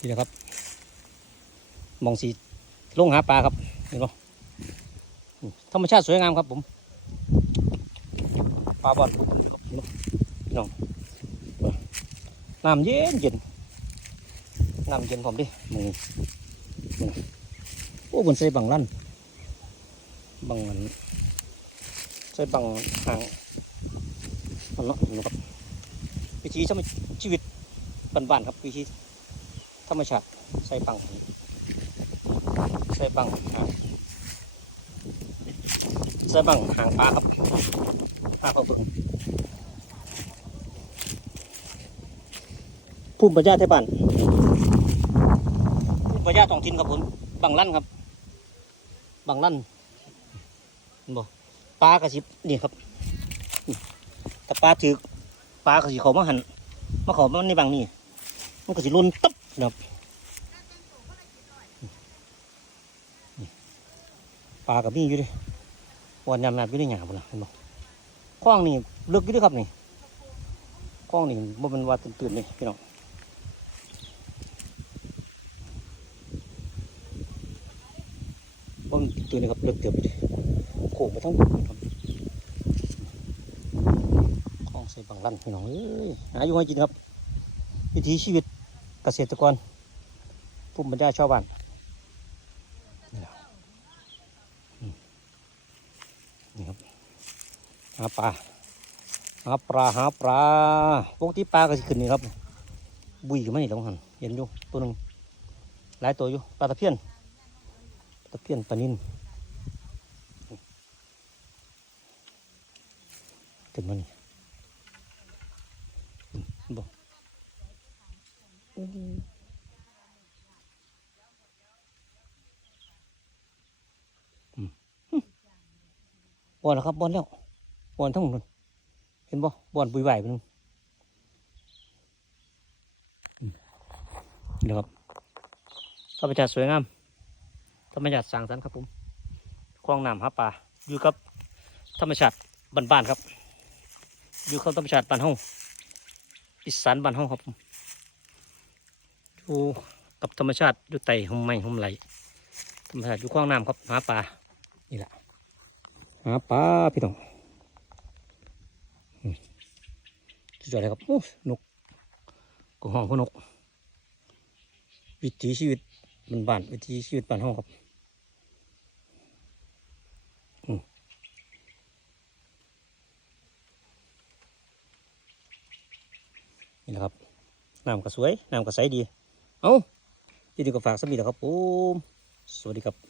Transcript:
นี่แหละครับมองสีลงหาปลาครับเห็นปะอืมธรรมชาติสวยงามครับผมปลาบอลพี่น้องน้ำเย็นเย็นน้ำเย็นผมดิมึงมึงโอ้บนใส่บังลั่นบังมันใส่บังหางมันเนาะครับวิธีชชีวิตบ้านๆครับวิธี ธรรมชาติใส่บังใส่บังหางใส่บังหางปลาครับปลาขาเบิ่งภูมิปัญญาไทยบ้านภูมิปัญญาท้องถิ่นครับผมบังลั่นครับบังลั่นเห็นบ่ปลากระสิบนี่ครับแต่ปลาถือปลากระสิเขามาหันมาเขามาในบางนี่มันก็สิลุนตับ นับปลากับมีอยู่ดิวันยำนาบอยู่ในหยาบุนะเห็นบ่คล้องนี่เลือกอยู่ด้วยครับนี่คล้องนี่บ่เป็นว่าตื่นๆเลยพี่น้องบ่มันตื่นเลยครับเลือกเติบอยู่เดิโขกไปทั้งหมดครับคล้องใส่บังลั่นพี่น้องเอ้ยหาอยู่ให้กินครับวิถีชีวิต เกษตรกรภูมิปัญญาชาวบ้านนี่แหละอืมนี่ครับหาปลาหาปลาหาปลาปกติปลาก็สิขึ้นนี่ครับ บุยก็ไม่นี่แล้วหันเห็นอยู่ตัวหนึ่งหลายตัวอยู่ปลาตะเพียนตะเพียนปลานินขึ้นมานี่อืมบอก บอลแล้วครับบอลแล้วบอลทั้งหมดเห็นบ่บอลปุยไหวไปนึงนี่ครับธรรมชาติสวยงามธรรมชาติสร้างสรรค์ครับผมคลองน้ำหาปลาอยู่กับธรรมชาติบ้านๆครับ อยู่กับธรรมชาติบ้านเฮาอีสานบ้านเฮาครับผม อูกับธรรมชาติอยู่ไต่หมไม้หมไหลธรรมชาติอยู่คลองน้ำครับหาปลานี่แหละหาปลาพี่น้องสุดยอดเลยครับโอ้นกกห้องพวนก วิถีชีวิตบ้านๆวิถีชีวิตบ้านห้องครับนี่แหละครับน้ำก็สวยน้ำก็ใสดี เอ้ายินดีกับฝากสมีนะครับผมสวัสดีครับ